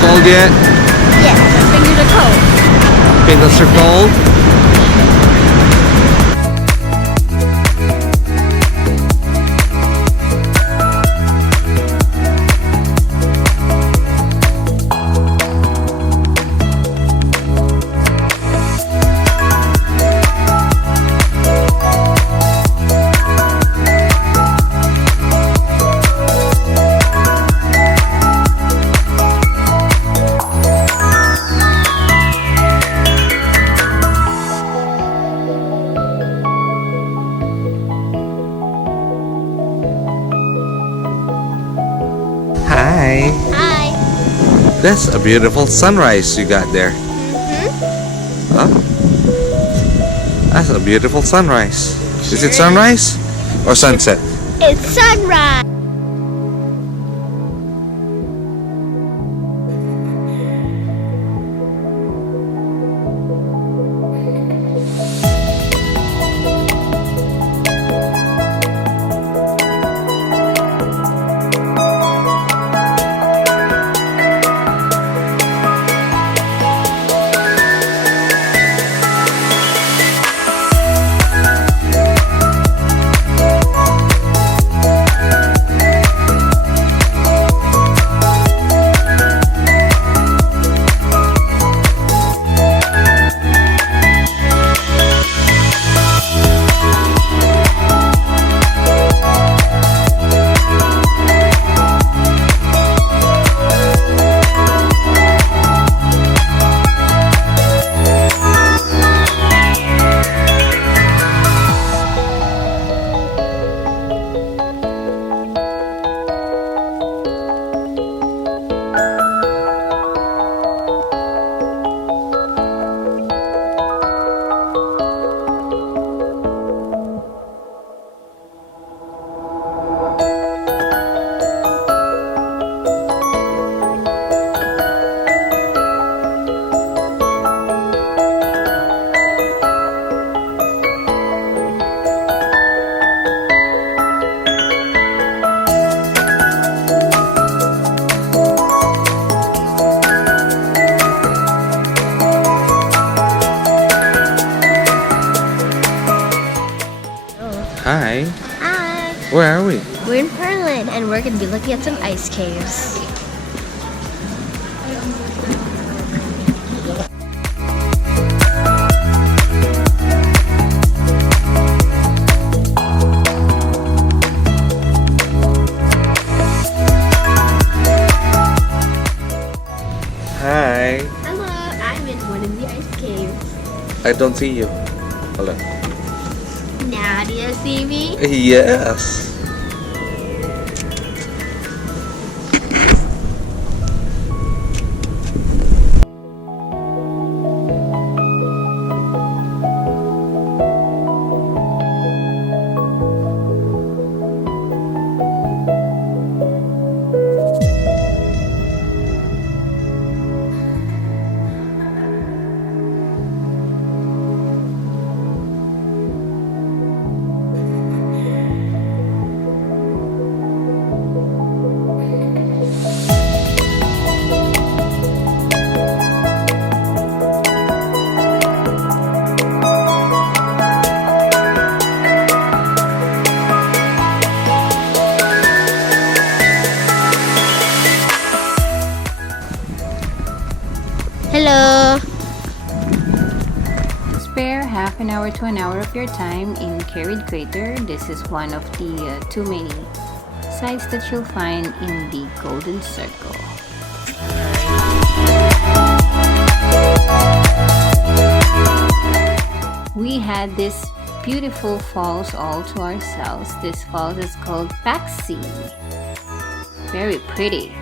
cold yet? Yes, my fingers are cold. Fingers are cold? Hi. Hi. That's a beautiful sunrise you got there. Huh? That's a beautiful sunrise. Is it sunrise or sunset? It's sunrise. Hi. Hi. Where are we? We're in Pearland and we're gonna be looking at some ice caves. Hi. Hello, I'm in one of the ice caves. I don't see you. Hello. Now do you see me? Yes. Hello. Spare half an hour to an hour of your time in Carried Crater. This is one of the too many sites that you'll find in the Golden Circle. We had this beautiful falls all to ourselves. This falls is called Paxi. Very pretty.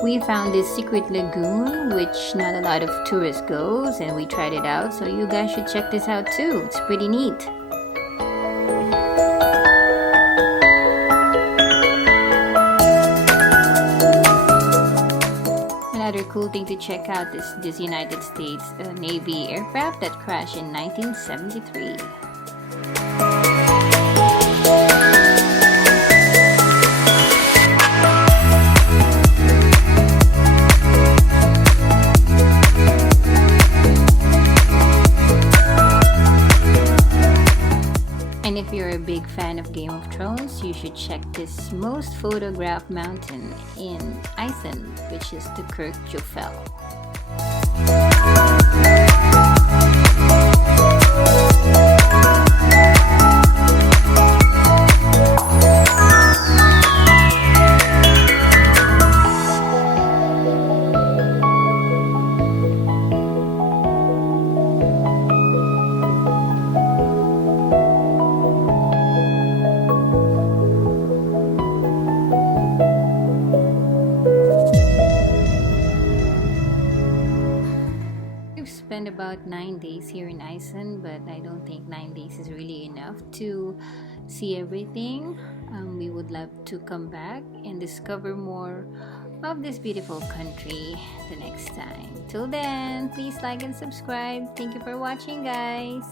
We found this secret lagoon which not a lot of tourists goes, and we tried it out, so you guys should check this out too. It's pretty neat. cool thing to check out is this United States Navy aircraft that crashed in 1973. And if you're a big fan of Game of Thrones, you should check this most photographed mountain in Iceland, which is the Kirkjufell. Spent about 9 days here in Iceland, but I don't think 9 days is really enough to see everything. We would love to come back and discover more of this beautiful country the next time. Till then, please like and subscribe. Thank you for watching, guys.